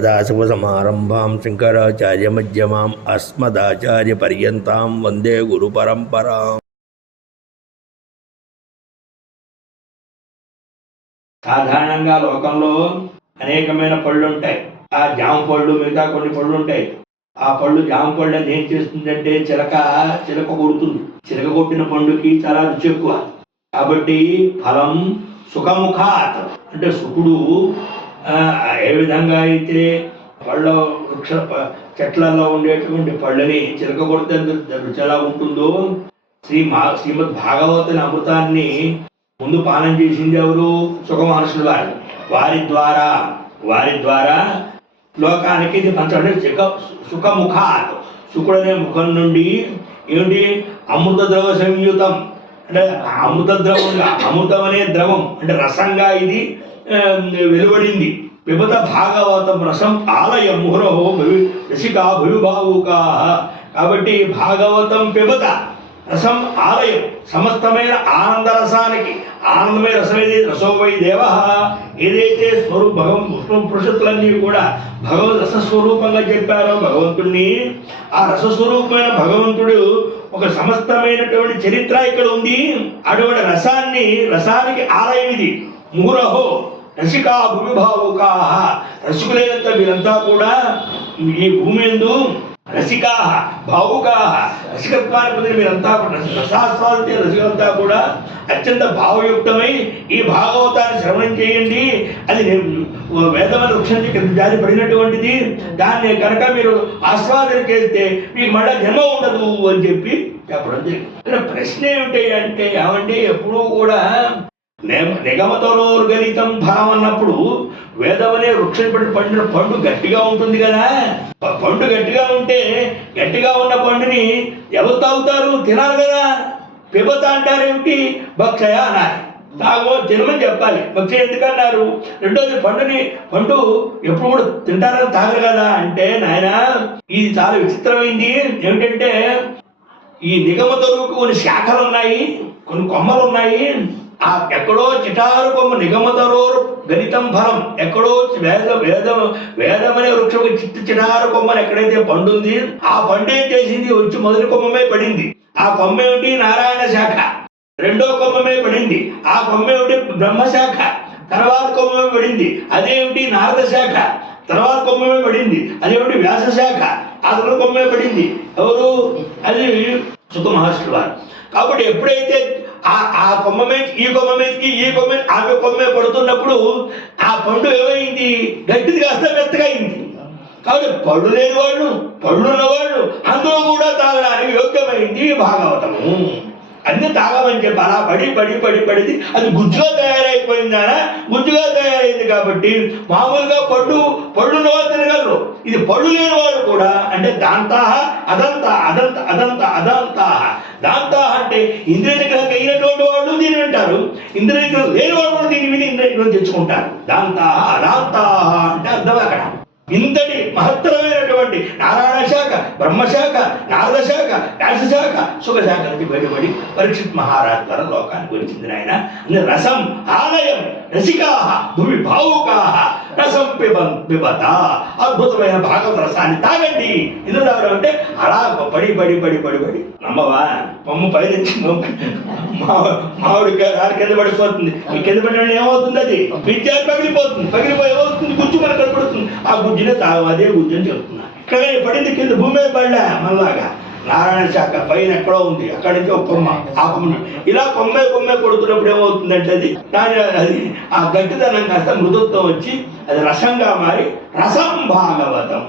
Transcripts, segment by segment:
సదాశివసమారంభాం శంకరాచార్యమధ్యమాం అస్మదాచార్యపర్యంతాం వందే గురుపరంపరాం సాధారణంగా లోకంలో అనేకమైన పళ్ళు ఉంటాయి ఆ జామ పళ్ళు మిగతా కొన్ని పళ్ళు ఉంటాయి ఆ పళ్ళు జామ పళ్ళు ఏం చేస్తుందంటే చిలక చిలక కొడుతుంది. చిలక కొట్టిన పండుకి చాలా రుచి ఎక్కువ. కాబట్టి ఫలం సుఖముఖాత్. అంటే సుఖుడు ఏ విధంగా అయితే పళ్ళ వృక్ష చెట్లలో ఉండేటువంటి పళ్ళని చిలకగొడితే రుచి ఎలా ఉంటుందో శ్రీ మా శ్రీమద్ భాగవతుని అమృతాన్ని ముందు పానం చేసింది ఎవరు? సుఖమహర్షులు వారు. వారి ద్వారా వారి ద్వారా లోకానికి ఇది పంచడం సుఖ సుఖముఖ శుకుడనే ముఖం నుండి ఏమిటి? అమృత ద్రవ సంయుతం. అంటే అమృత ద్రవంగా అమృతం అనే ద్రవం. అంటే రసంగా ఇది వెలువడింది? విభత భాగవతం రసం ఆలయ ముహురహో భవి రసికా భవిభావుకా కాబట్టి భాగవతం పిబత రసం ఆలయం సమస్తమైన ఆనంద రసానికి ఆనందమైన రసం ఏదైతే రసోవై దేవ. ఏదైతే స్వరూప భగవం విష్ణు పురుషత్తులన్నీ కూడా భగవద్ రసస్వరూపంగా చెప్పారో భగవంతుడిని ఆ రసస్వరూపమైన భగవంతుడు ఒక సమస్తమైనటువంటి చరిత్ర ఇక్కడ ఉంది. అటువంటి రసాన్ని రసానికి ఆలయం ఇది. ముహురహో రసికా భూమిభావుకా రసికులైనంత వీరంతా కూడా ఈ భూమి ఎందు రసికా భావుకా రసికత్వాన్ని పొందిన మీరంతా రసాస్వాదించే రసికులంతా కూడా అత్యంత భావయుక్తమై ఈ భాగవతాన్ని శ్రవణం చేయండి. అది వేదమైన వృక్షం కింద జారి పడినటువంటిది. దాన్ని కనుక మీరు ఆస్వాదన చేస్తే మీకు మళ్ళీ జన్మ ఉండదు అని చెప్పి చెప్పడం జరిగింది. ప్రశ్న ఏమిటి అంటే ఏమంటే ఎప్పుడూ కూడా నిగమతలో గణితం ఫలం అన్నప్పుడు వేదమనే వృక్షం పెట్టి పండిన పండు గట్టిగా ఉంటుంది కదా. పండు గట్టిగా ఉంటే గట్టిగా ఉన్న పండుని ఎవరు తాగుతారు? తినాలి కదా. పిబత అంటారేమిటి? భక్షయ అనాలి. తాగో తినమని చెప్పాలి. భక్ష ఎందుకన్నారు? రెండోది పండుని పండు ఎప్పుడు కూడా తింటారని తాగరు కదా అంటే నాయన ఇది చాలా విచిత్రమైంది. ఏమిటంటే ఈ నిగమ కొన్ని శాఖలు ఉన్నాయి కొన్ని కొమ్మలు ఉన్నాయి ఆ ఎక్కడో చిటారు కొమ్మ నిగమతరోరు గణితం ఫలం ఎక్కడో వేద వేదం వేదమనే వృక్షం చిట్టు చిటారు కొమ్మని ఎక్కడైతే పండుంది ఆ పండు ఏం చేసింది వచ్చి మొదటి కొమ్మమే పడింది. ఆ కొమ్మ ఏమిటి? నారాయణ శాఖ. రెండో కొమ్మమే పడింది. ఆ కొమ్మ ఏమిటి? బ్రహ్మశాఖ. తర్వాత కొమ్మమే పడింది. అదేమిటి నారద శాఖ. తర్వాత కొమ్మమే పడింది. అదేమిటి వ్యాస శాఖ. ఆ తర్వాత కొమ్మమే పడింది. ఎవరు? అది సుఖ మహర్షులు వారు. కాబట్టి ఎప్పుడైతే ఆ ఆ కొమ్మ మీద ఈ కొమ్మ మీదకి ఈ కొమ్మ మీద ఆమె కొమ్మ మీద పడుతున్నప్పుడు ఆ పండు ఏమైంది? గట్టిది కాస్త మెత్తగా అయింది. కాబట్టి పళ్ళు లేని వాళ్ళు పళ్ళు ఉన్నవాళ్ళు అందులో కూడా తాగడానికి యోగ్యమైంది భాగవతము. అన్ని తాగమని చెప్పి అలా పడి పడి పడి పడింది. అది గుజ్జుగా తయారైపోయిందానా గుజ్జుగా తయారైంది కాబట్టి మామూలుగా పళ్ళు పళ్ళు వాళ్ళు తినగలరు. ఇది పళ్ళు లేని వారు కూడా అంటే దాంతాహ అదంతా అదంత అదంత అదంతా దాంతా అంటే ఇంద్రియ నిగ్రహం అయినటువంటి వాళ్ళు దీన్ని వింటారు. ఇంద్రియ నిగ్రహం లేని వాళ్ళు కూడా దీన్ని విని ఇంద్రియ నిగ్రహం తెచ్చుకుంటారు. దాంతా అదాంతా అంటే అర్థం అక్కడ. ఇంతటి మహత్తరమైనటువంటి నారాయణ శాఖ బ్రహ్మశాఖ నారదశాఖ శాఖ సుఖశాఖ సుఖ నుంచి బయటపడి పరీక్షిత్ మహారాజ్ ద్వారా లోకానికి వచ్చింది నాయన. అంటే రసం ఆలయం రసికాహ భూమి భావుకాహ రసం పిబం పిబత అద్భుతమైన భాగవత రసాన్ని తాగండి. ఎందుకు అంటే అలా పడి పడి పడి పడి పడి. నమ్మవా? మమ్మ పైనుంచి మామిడి కారు కింద పడిపోతుంది. ఈ కింద పడిన ఏమవుతుంది అది? విద్య పగిలిపోతుంది. పగిలిపోయి ఏమవుతుంది? గుజ్జు మనకు కనపడుతుంది. ఆ గుజ్జునే తాగు అదే గుజ్జు అని చెప్తుంది. ఇక్కడ పడింది కింద భూమి పడలే మనలాగా నారాయణ శాఖ పైన ఎక్కడో ఉంది. అక్కడి నుంచి ఒక కొమ్మ ఆ కొమ్మ ఇలా కొమ్మే కొమ్మే కొడుతున్నప్పుడు ఏమవుతుందంటే అది దాని అది ఆ గట్టిదనం కాస్త మృదుత్వం వచ్చి అది రసంగా మారి రసం భాగవతం.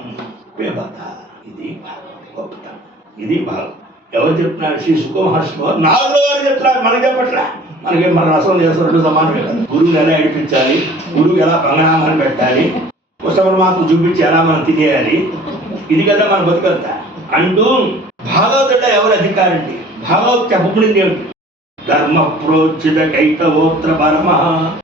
ఇది భాగవతం గొప్పతనం. ఇది భాగం ఎవరు చెప్తున్నారు? శ్రీ సుఖమహర్షి నాలుగు వారు చెప్తున్నారు. మనకి చెప్పట్లే మనకి మన రసం చేస్తారు రెండు సమానమే కదా. గురువుని ఎలా ఏడిపించాలి? గురువుకి ఎలా ప్రణామాన్ని పెట్టాలి? పుస్తకం మాకు చూపించి ఎలా మనం తినేయాలి? ఇది కదా మన బతుకంతా. అంటూ భాగవతుడ ఎవరు అధికారండి భాగవత్ చెప్పబడింది ఏమిటి? ధర్మ ప్రోచిత కైతవోత్ర పరమ.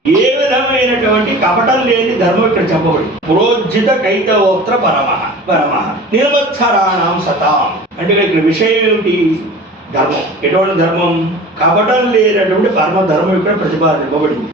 ఏ విధమైనటువంటి కపటం లేని ధర్మం ఇక్కడ చెప్పబడి ప్రోజ్జిత కైతవోత్ర పరమ. పరమ. నిర్మత్సరాణం సతాం. అంటే ఇక్కడ విషయం ఏమిటి? ధర్మం. ఎటువంటి ధర్మం? కపటం లేనటువంటి పరమ ధర్మం ఇక్కడ ప్రతిపాదించబడింది.